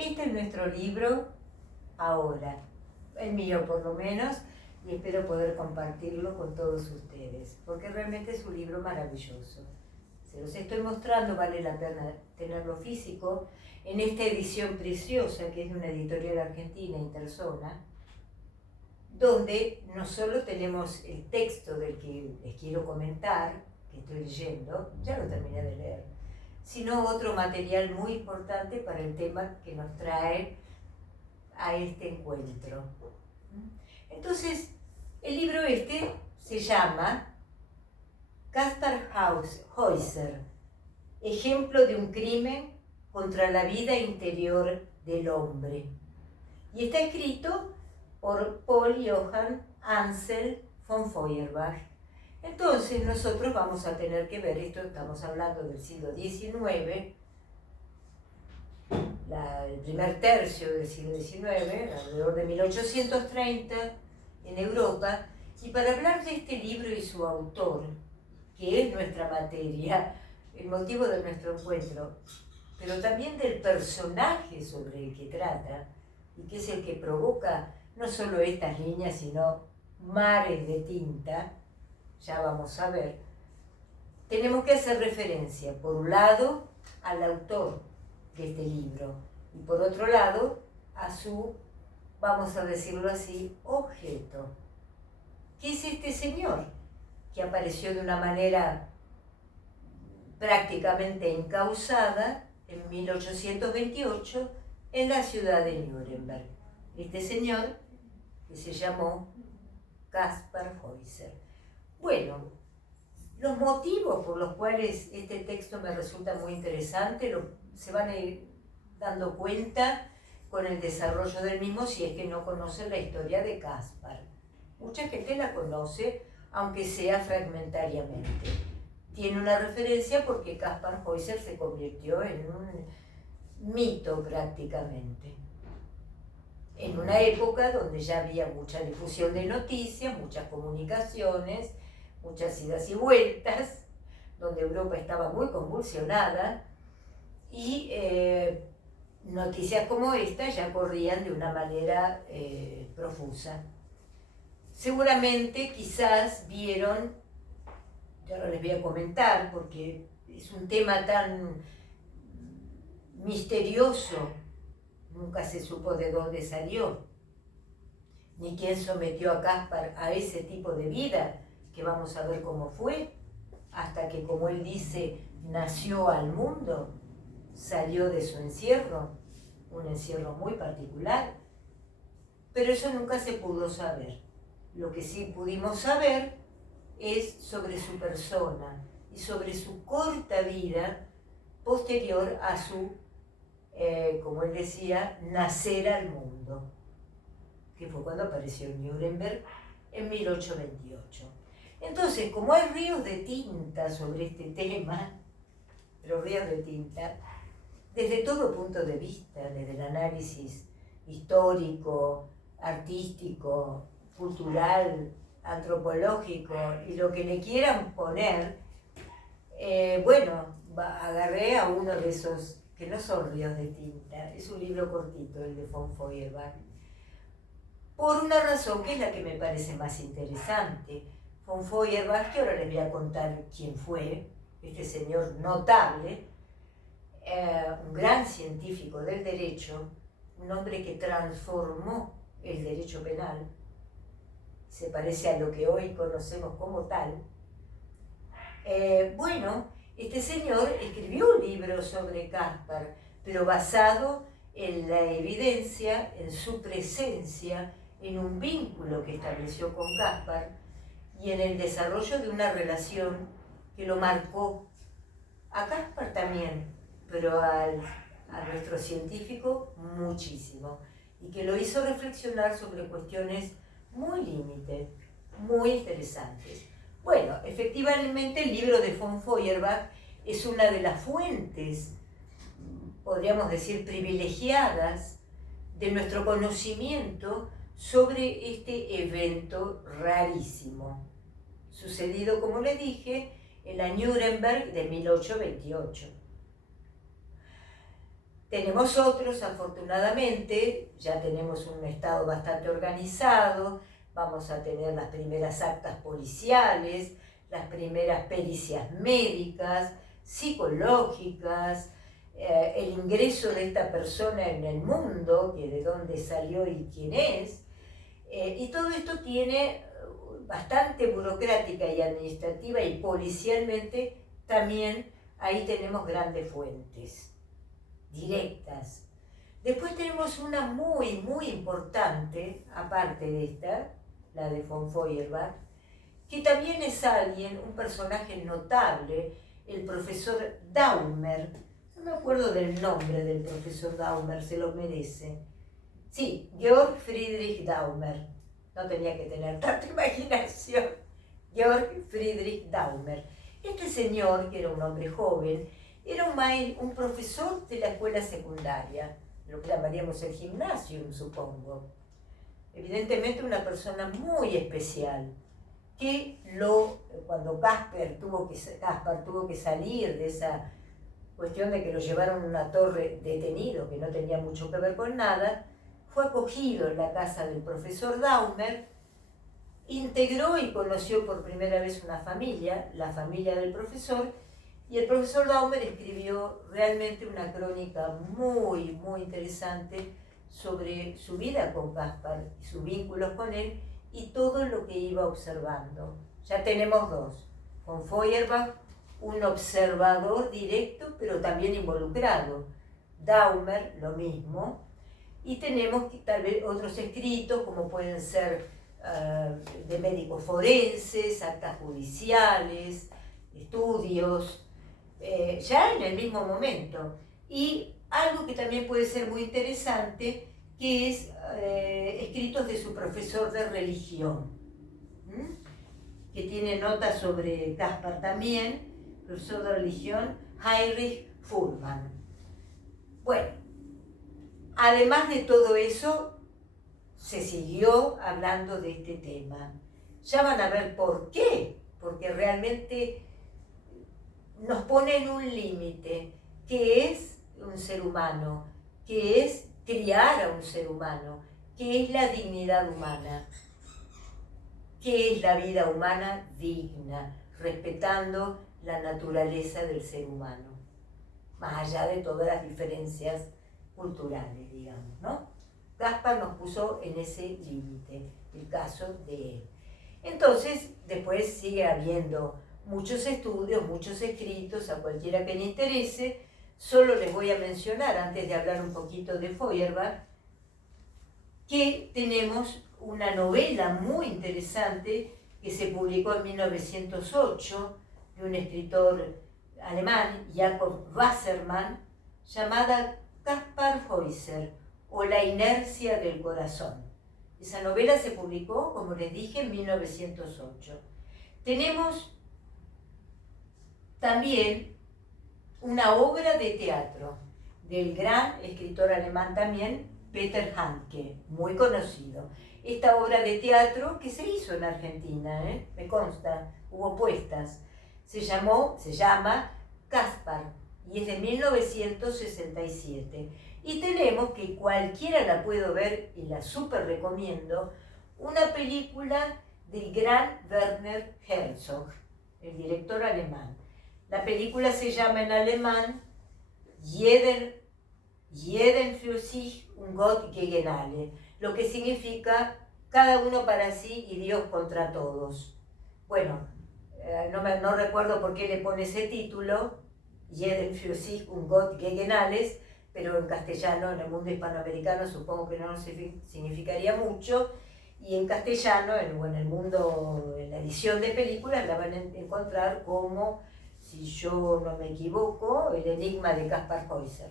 Este es nuestro libro ahora, el mío por lo menos, y espero poder compartirlo con todos ustedes, porque realmente es un libro maravilloso. Se los estoy mostrando, vale la pena tenerlo físico, en esta edición preciosa que es de una editorial argentina, Interzona, donde no solo tenemos el texto del que les quiero comentar, que estoy leyendo, ya lo terminé de leer, sino otro material muy importante para el tema que nos trae a este encuentro. Entonces, el libro este se llama Kaspar Heuser, ejemplo de un crimen contra la vida interior del hombre. Y está escrito por Paul Johann Ansel von Feuerbach. Entonces nosotros vamos a tener que ver esto, estamos hablando del siglo XIX, el primer tercio del siglo XIX, alrededor de 1830 en Europa, y para hablar de este libro y su autor, que es nuestra materia, el motivo de nuestro encuentro, pero también del personaje sobre el que trata, y que es el que provoca no solo estas líneas, sino mares de tinta, ya vamos a ver, tenemos que hacer referencia, por un lado, al autor de este libro, y por otro lado, a su, vamos a decirlo así, objeto, que es este señor, que apareció de una manera prácticamente encausada en 1828 en la ciudad de Nuremberg. Este señor que se llamó Kaspar Heuser. Bueno, los motivos por los cuales este texto me resulta muy interesante se van a ir dando cuenta con el desarrollo del mismo si es que no conocen la historia de Kaspar. Mucha gente la conoce, aunque sea fragmentariamente. Tiene una referencia porque Kaspar Heuser se convirtió en un mito prácticamente. En una época donde ya había mucha difusión de noticias, muchas comunicaciones, muchas idas y vueltas, donde Europa estaba muy convulsionada y noticias como esta ya corrían de una manera profusa. Seguramente quizás vieron, ya no les voy a comentar porque es un tema tan misterioso, nunca se supo de dónde salió, ni quién sometió a Kaspar a ese tipo de vida, que vamos a ver cómo fue, hasta que, como él dice, nació al mundo, salió de su encierro, un encierro muy particular, pero eso nunca se pudo saber. Lo que sí pudimos saber es sobre su persona y sobre su corta vida posterior a su, como él decía, nacer al mundo, que fue cuando apareció en Nuremberg en 1828. Entonces, como hay ríos de tinta sobre este tema, los ríos de tinta, desde todo punto de vista, desde el análisis histórico, artístico, cultural, antropológico y lo que le quieran poner, agarré a uno de esos que no son ríos de tinta, es un libro cortito, el de von Feuerbach, por una razón que es la que me parece más interesante. Von Feuerbach, que ahora les voy a contar quién fue, este señor notable, un gran científico del derecho, un hombre que transformó el derecho penal, se parece a lo que hoy conocemos como tal. Este señor escribió un libro sobre Kaspar, pero basado en la evidencia, en su presencia, en un vínculo que estableció con Kaspar y en el desarrollo de una relación que lo marcó a Kaspar también, pero a nuestro científico muchísimo, y que lo hizo reflexionar sobre cuestiones muy límites, muy interesantes. Bueno, efectivamente el libro de von Feuerbach es una de las fuentes, podríamos decir, privilegiadas de nuestro conocimiento sobre este evento rarísimo, sucedido, como les dije, en la Nuremberg de 1828. Tenemos otros, afortunadamente, ya tenemos un Estado bastante organizado, vamos a tener las primeras actas policiales, las primeras pericias médicas, psicológicas, el ingreso de esta persona en el mundo, que de dónde salió y quién es, y todo esto tiene bastante burocrática y administrativa y policialmente también ahí tenemos grandes fuentes directas. Después tenemos una muy importante, aparte de esta, la de von Feuerbach, que también es alguien, un personaje notable, el profesor Daumer. No me acuerdo del nombre del profesor Daumer, se lo merece. Sí, Georg Friedrich Daumer. No tenía que tener tanta imaginación. Georg Friedrich Daumer. Este señor, que era un hombre joven, era un profesor de la escuela secundaria, lo que llamaríamos el gymnasium, supongo. Evidentemente una persona muy especial, que cuando Caspar tuvo que salir de esa cuestión de que lo llevaron a una torre detenido, que no tenía mucho que ver con nada, fue acogido en la casa del profesor Daumer, integró y conoció por primera vez una familia, la familia del profesor, y el profesor Daumer escribió realmente una crónica muy interesante sobre su vida con Caspar y sus vínculos con él y todo lo que iba observando. Ya tenemos dos. Von Feuerbach, un observador directo pero también involucrado. Daumer, lo mismo. Y tenemos tal vez otros escritos como pueden ser de médicos forenses, actas judiciales, estudios, ya en el mismo momento. Y algo que también puede ser muy interesante, que es escritos de su profesor de religión, que tiene notas sobre Caspar también, profesor de religión, Heinrich Fuhrmann. Bueno, además de todo eso, se siguió hablando de este tema. Ya van a ver por qué, porque realmente nos pone en un límite, que es un ser humano, que es criar a un ser humano, que es la dignidad humana, que es la vida humana digna, respetando la naturaleza del ser humano, más allá de todas las diferencias culturales, digamos, ¿no? Caspar nos puso en ese límite, el caso de él. Entonces, después sigue habiendo muchos estudios, muchos escritos, a cualquiera que le interese. Solo les voy a mencionar, antes de hablar un poquito de Feuerbach, que tenemos una novela muy interesante que se publicó en 1908 de un escritor alemán, Jakob Wassermann, llamada Caspar Heuser, o La inercia del corazón. Esa novela se publicó, como les dije, en 1908. Tenemos también una obra de teatro del gran escritor alemán también, Peter Handke, muy conocido. Esta obra de teatro que se hizo en Argentina, me consta, hubo puestas, se llama Caspar y es de 1967. Y tenemos, que cualquiera la puede ver y la súper recomiendo, una película del gran Werner Herzog, el director alemán. La película se llama en alemán Jeden für sich und Gott gegen alle, lo que significa cada uno para sí y Dios contra todos. Bueno, no recuerdo por qué le pone ese título, Jeden für sich und Gott gegen alles, pero en castellano, en el mundo hispanoamericano, supongo que no significaría mucho, y en castellano, en el mundo, en la edición de películas, la van a encontrar como, si yo no me equivoco, El enigma de Caspar Heuser.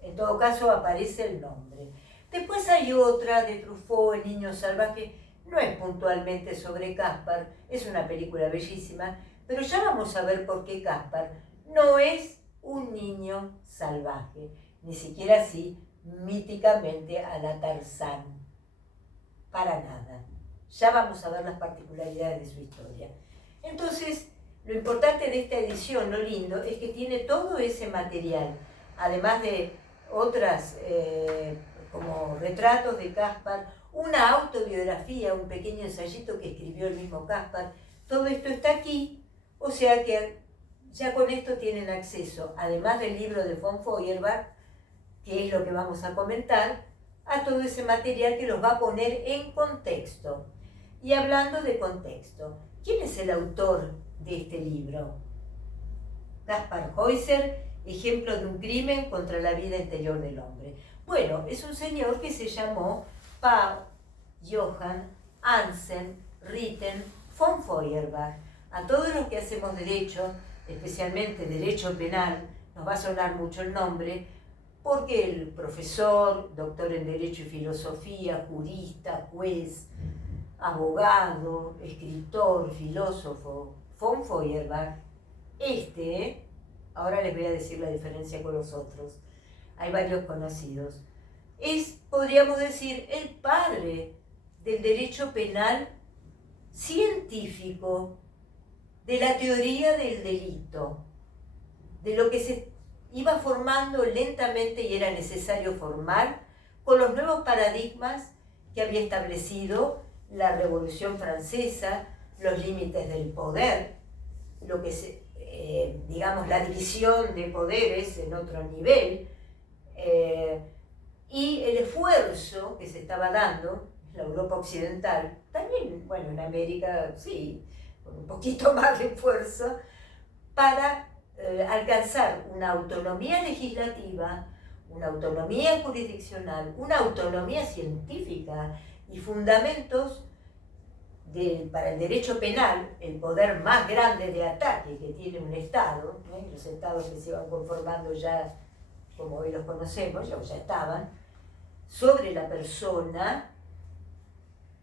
En todo caso aparece el nombre. Después hay otra de Truffaut, El niño salvaje, no es puntualmente sobre Caspar, es una película bellísima, pero ya vamos a ver por qué Caspar no es un niño salvaje, ni siquiera así míticamente a la Tarzán, para nada. Ya vamos a ver las particularidades de su historia. Entonces, lo importante de esta edición, lo lindo, es que tiene todo ese material además de otras como retratos de Caspar, una autobiografía, un pequeño ensayito que escribió el mismo Caspar. Todo esto está aquí, o sea que ya con esto tienen acceso, además del libro de von Feuerbach, que es lo que vamos a comentar, a todo ese material que los va a poner en contexto. Y hablando de contexto, ¿quién es el autor de este libro? Caspar Heuser, Ejemplo de un crimen contra la vida interior del hombre. Bueno, es un señor que se llamó Paul Johann Anselm Ritten von Feuerbach. A todos los que hacemos derecho, especialmente derecho penal, nos va a sonar mucho el nombre, porque el profesor, doctor en Derecho y Filosofía, jurista, juez, abogado, escritor, filósofo, von Feuerbach, ahora les voy a decir la diferencia con los otros, hay varios conocidos, es, podríamos decir, el padre del derecho penal científico, de la teoría del delito, de lo que se iba formando lentamente y era necesario formar con los nuevos paradigmas que había establecido la Revolución Francesa, los límites del poder, lo que se, digamos, la división de poderes en otro nivel, y el esfuerzo que se estaba dando en la Europa occidental, también, bueno, en América, sí, con un poquito más de esfuerzo, para alcanzar una autonomía legislativa, una autonomía jurisdiccional, una autonomía científica y fundamentos para el derecho penal, el poder más grande de ataque que tiene un Estado, los Estados que se iban conformando ya como hoy los conocemos, ya estaban, sobre la persona,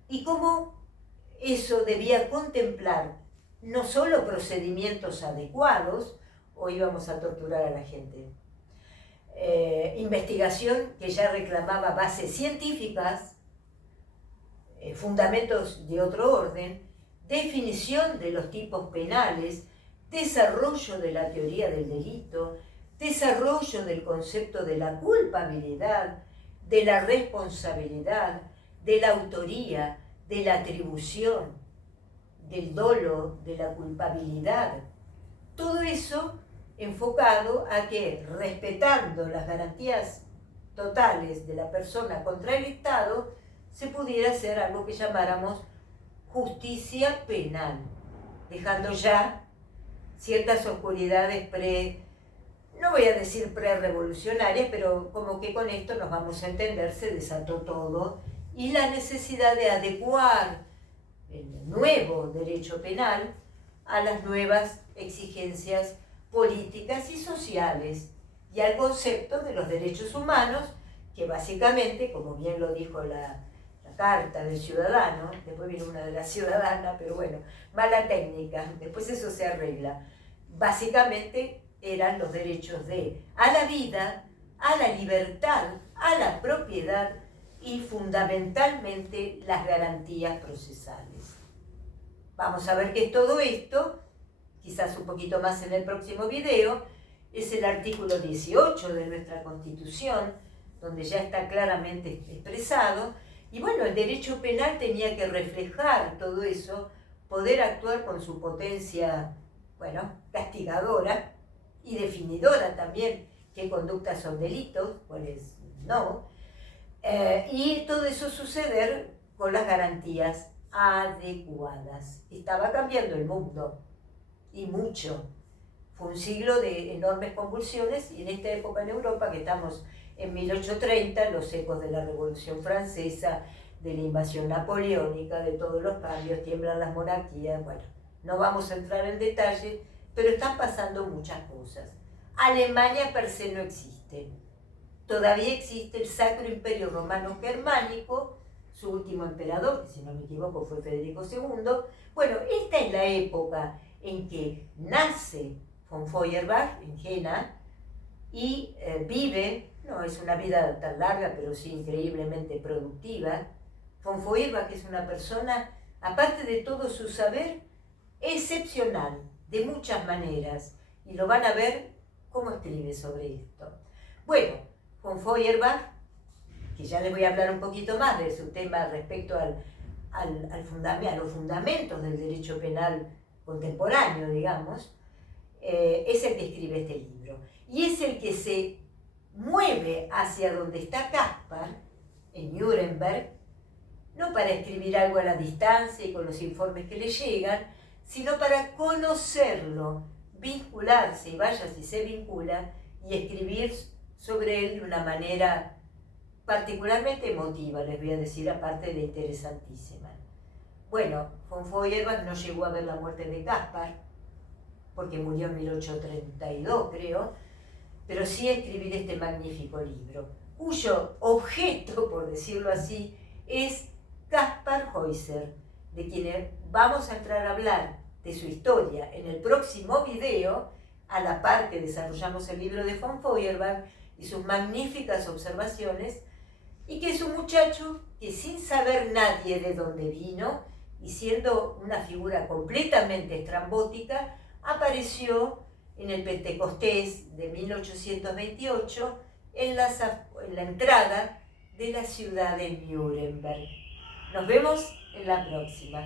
y cómo eso debía contemplar no solo procedimientos adecuados, hoy vamos a torturar a la gente, investigación que ya reclamaba bases científicas, fundamentos de otro orden, definición de los tipos penales, desarrollo de la teoría del delito, desarrollo del concepto de la culpabilidad, de la responsabilidad, de la autoría, de la atribución, del dolo, de la culpabilidad. Todo eso enfocado a que, respetando las garantías totales de la persona contra el Estado, se pudiera hacer algo que llamáramos justicia penal, dejando ya ciertas oscuridades no voy a decir pre-revolucionarias, pero como que con esto nos vamos a entender, se desató todo, y la necesidad de adecuar el nuevo derecho penal a las nuevas exigencias políticas y sociales y al concepto de los derechos humanos, que básicamente, como bien lo dijo la Carta del Ciudadano, después viene una de la Ciudadana, pero bueno, mala técnica, después eso se arregla, básicamente eran los derechos a la vida, a la libertad, a la propiedad y fundamentalmente las garantías procesales. Vamos a ver qué es todo esto, quizás un poquito más en el próximo video. Es el artículo 18 de nuestra Constitución, donde ya está claramente expresado. Y bueno, el derecho penal tenía que reflejar todo eso, poder actuar con su potencia, bueno, castigadora y definidora también, qué conductas son delitos, cuáles no. Y todo eso suceder con las garantías adecuadas. Estaba cambiando el mundo, y mucho. Fue un siglo de enormes convulsiones, y en esta época en Europa, que estamos en 1830, los ecos de la Revolución Francesa, de la invasión napoleónica, de todos los cambios, tiemblan las monarquías, bueno, no vamos a entrar en detalle, pero están pasando muchas cosas. Alemania per se no existe. Todavía existe el Sacro Imperio Romano Germánico, su último emperador, que si no me equivoco fue Federico II. Bueno, esta es la época en que nace von Feuerbach en Jena y vive, no es una vida tan larga, pero sí increíblemente productiva. Von Feuerbach es una persona, aparte de todo su saber, excepcional, de muchas maneras, y lo van a ver cómo escribe sobre esto. Bueno, von Feuerbach, que ya les voy a hablar un poquito más de su tema respecto a los fundamentos del derecho penal contemporáneo, digamos, es el que escribe este libro. Y es el que se mueve hacia donde está Caspar, en Nuremberg, no para escribir algo a la distancia y con los informes que le llegan, sino para conocerlo, vincularse, y vaya si se vincula, y escribir sobre él de una manera particularmente emotiva, les voy a decir, aparte de interesantísima. Bueno, von Feuerbach no llegó a ver la muerte de Caspar, porque murió en 1832, creo, pero sí a escribir este magnífico libro, cuyo objeto, por decirlo así, es Caspar Heuser, de quien vamos a entrar a hablar de su historia en el próximo video, a la par que desarrollamos el libro de von Feuerbach y sus magníficas observaciones, y que es un muchacho que sin saber nadie de dónde vino, y siendo una figura completamente estrambótica, apareció en el Pentecostés de 1828 en la entrada de la ciudad de Nuremberg. Nos vemos en la próxima.